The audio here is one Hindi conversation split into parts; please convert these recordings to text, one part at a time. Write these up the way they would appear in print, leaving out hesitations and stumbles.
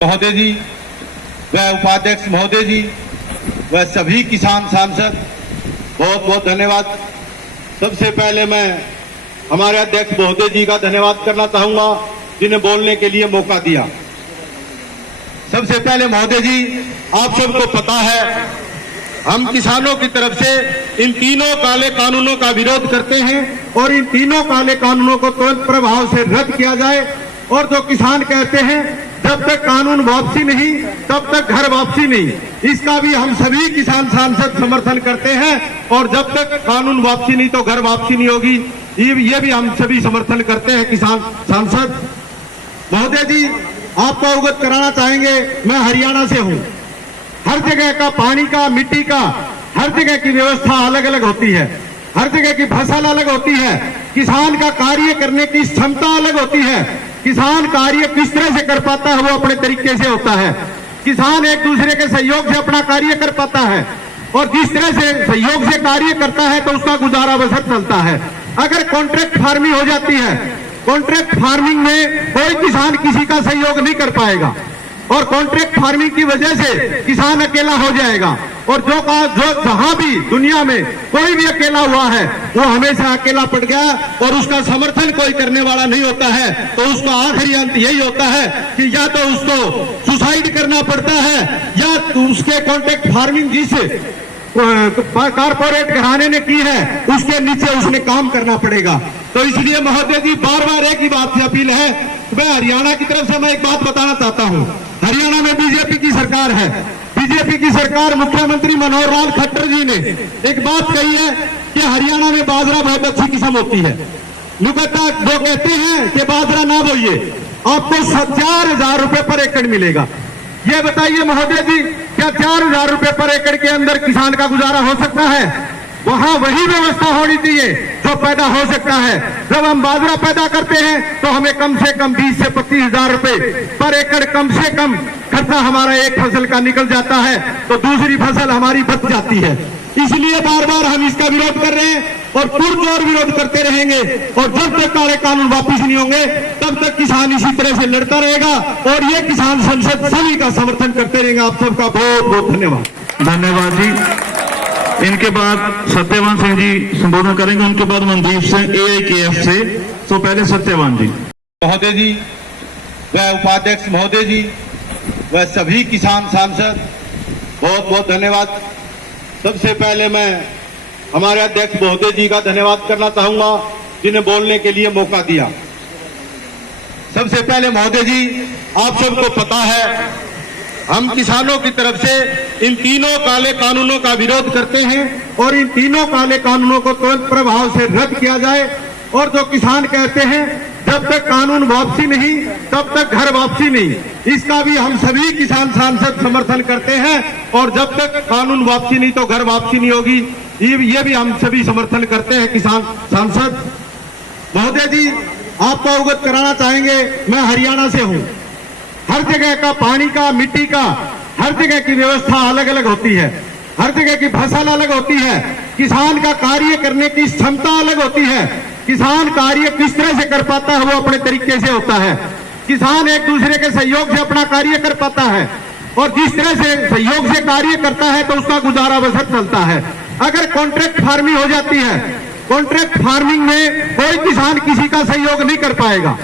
महोदय जी व उपाध्यक्ष महोदय जी व सभी किसान सांसद बहुत बहुत धन्यवाद। सबसे पहले मैं हमारे अध्यक्ष महोदय जी का धन्यवाद करना चाहूंगा जिन्हें बोलने के लिए मौका दिया। सबसे पहले महोदय जी, आप सबको पता है हम किसानों की तरफ से इन तीनों काले कानूनों का विरोध करते हैं और इन तीनों काले कानूनों को तुरंत प्रभाव से रद्द किया जाए। और जो किसान कहते हैं जब तक कानून वापसी नहीं तब तक घर वापसी नहीं, इसका भी हम सभी किसान सांसद समर्थन करते हैं। और जब तक कानून वापसी नहीं तो घर वापसी नहीं होगी, ये भी हम सभी समर्थन करते हैं किसान सांसद। महोदय जी, आपको अवगत कराना चाहेंगे, मैं हरियाणा से हूं। हर जगह का पानी का, मिट्टी का, हर जगह की व्यवस्था अलग अलग होती है, हर जगह की फसल अलग होती है, किसान का कार्य करने की क्षमता अलग होती है। किसान कार्य किस तरह से कर पाता है वो अपने तरीके से होता है। किसान एक दूसरे के सहयोग से अपना कार्य कर पाता है और जिस तरह से सहयोग से कार्य करता है तो उसका गुजारा बसर चलता है। अगर कॉन्ट्रैक्ट फार्मिंग हो जाती है, कॉन्ट्रैक्ट फार्मिंग में कोई किसान किसी का सहयोग नहीं कर पाएगा और कॉन्ट्रैक्ट फार्मिंग की वजह से किसान अकेला हो जाएगा। और जो जहां भी दुनिया में कोई भी अकेला हुआ है वो हमेशा अकेला पड़ गया और उसका समर्थन कोई करने वाला नहीं होता है, तो उसका आखिरी अंत यही होता है कि या तो उसको सुसाइड करना पड़ता है या उसके कॉन्ट्रैक्ट फार्मिंग जिसे कारपोरेट घराने ने की है उसके नीचे उसने काम करना पड़ेगा। तो इसलिए महोदय जी, बार बार एक ही बात से अपील है। मैं हरियाणा की तरफ से मैं एक बात बताना चाहता हूं। हरियाणा में बीजेपी की सरकार है। बीजेपी की सरकार, मुख्यमंत्री मनोहर लाल खट्टर जी ने एक बात कही है कि हरियाणा में बाजरा बहुत अच्छी किस्म होती है। नुकता जो कहते हैं कि बाजरा ना बोइए, आपको 4,000 रुपए पर एकड़ मिलेगा। ये बताइए महोदय जी, क्या 4,000 रुपए पर एकड़ के अंदर किसान का गुजारा हो सकता है? वहां वही व्यवस्था होनी चाहिए जो पैदा हो सकता है। जब हम बाजरा पैदा करते हैं तो हमें कम से कम 20 से 25,000 रुपए पर एकड़ कम से कम खर्चा हमारा एक फसल का निकल जाता है, तो दूसरी फसल हमारी बच जाती है। इसलिए बार बार हम इसका विरोध कर रहे हैं और पुरजोर विरोध करते रहेंगे। और जब तक काले कानून वापिस नहीं होंगे तब तक किसान इसी तरह से लड़ता रहेगा और ये किसान संसद सभी का समर्थन करते रहेंगे। आप सबका बहुत बहुत धन्यवाद। धन्यवाद जी। इनके बाद सत्यवान सिंह जी संबोधन करेंगे, उनके बाद मनदीप सिंह AIKF से। तो पहले सत्यवान जी। महोदय जी व उपाध्यक्ष महोदय जी व सभी किसान सांसद बहुत बहुत धन्यवाद। सबसे पहले मैं हमारे अध्यक्ष महोदय जी का धन्यवाद करना चाहूंगा जिन्हें बोलने के लिए मौका दिया। सबसे पहले महोदय जी, आप सबको पता है हम किसानों की तरफ से इन तीनों काले कानूनों का विरोध करते हैं और इन तीनों काले कानूनों को तुरंत प्रभाव से रद्द किया जाए। और जो किसान कहते हैं जब तक कानून वापसी नहीं तब तक घर वापसी नहीं, इसका भी हम सभी किसान सांसद समर्थन करते हैं। और जब तक कानून वापसी नहीं तो घर वापसी नहीं होगी, ये भी हम सभी समर्थन करते हैं किसान सांसद। महोदय जी, आपको अवगत कराना चाहेंगे, मैं हरियाणा से हूं। हर जगह का पानी का, मिट्टी का, हर जगह की व्यवस्था अलग अलग होती है, हर जगह की फसल अलग होती है, किसान का कार्य करने की क्षमता अलग होती है। किसान कार्य किस तरह से कर पाता है वो अपने तरीके से होता है। किसान एक दूसरे के सहयोग से अपना कार्य कर पाता है और जिस तरह से सहयोग से कार्य करता है तो उसका गुजारा बसर चलता है। अगर कॉन्ट्रैक्ट फार्मिंग हो जाती है, कॉन्ट्रैक्ट फार्मिंग में कोई किसान किसी का सहयोग नहीं कर पाएगा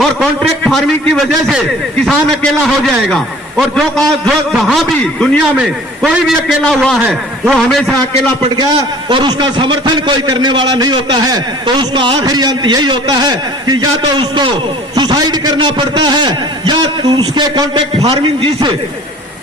और कॉन्ट्रैक्ट फार्मिंग की वजह से किसान अकेला हो जाएगा। और जो जहां भी दुनिया में कोई भी अकेला हुआ है वो हमेशा अकेला पड़ गया और उसका समर्थन कोई करने वाला नहीं होता है, तो उसका आखिरी अंत यही होता है कि या तो उसको सुसाइड करना पड़ता है या उसके कॉन्ट्रैक्ट फार्मिंग जिसे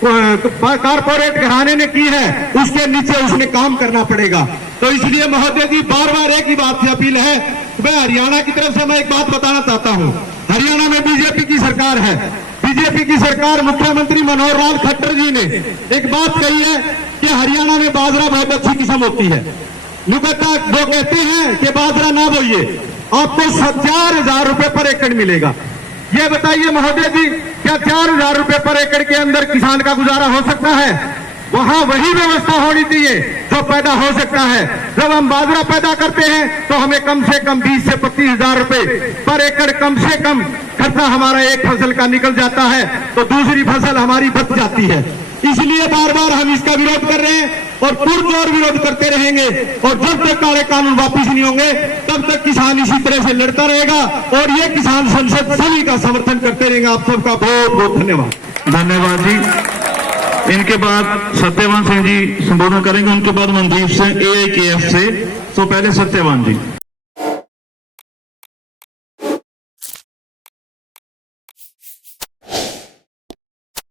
कारपोरेट घराने ने की है उसके नीचे उसने काम करना पड़ेगा। तो इसलिए महोदय जी, बार बार एक ही बात से अपील है। मैं हरियाणा की तरफ से मैं एक बात बताना चाहता हूं। हरियाणा में बीजेपी की सरकार है। बीजेपी की सरकार, मुख्यमंत्री मनोहर लाल खट्टर जी ने एक बात कही है कि हरियाणा में बाजरा बहुत अच्छी किस्म होती है। नुकता जो कहते हैं कि बाजरा ना बोइए, आपको 4,000 रुपए पर एकड़ मिलेगा। ये बताइए महोदय जी, क्या 4,000 रुपए पर एकड़ के अंदर किसान का गुजारा हो सकता है? वहाँ वही व्यवस्था होनी चाहिए जो पैदा हो सकता है। जब हम बाजरा पैदा करते हैं तो हमें कम से कम 20 से 25 हजार रुपए पर एकड़ कम से कम खर्चा हमारा एक फसल का निकल जाता है, तो दूसरी फसल हमारी बच जाती है। इसलिए बार बार हम इसका विरोध कर रहे हैं और पुरजोर विरोध करते रहेंगे, और जब तक काले कानून वापिस नहीं होंगे तब तक किसान इसी तरह से लड़ता रहेगा और ये किसान संसद सभी का समर्थन करते रहेंगे। आप सबका बहुत बहुत धन्यवाद। धन्यवाद जी। इनके बाद सत्यवान सिंह जी संबोधन करेंगे, उनके बाद मनदीप सिंह AIKF से। तो पहले सत्यवान जी।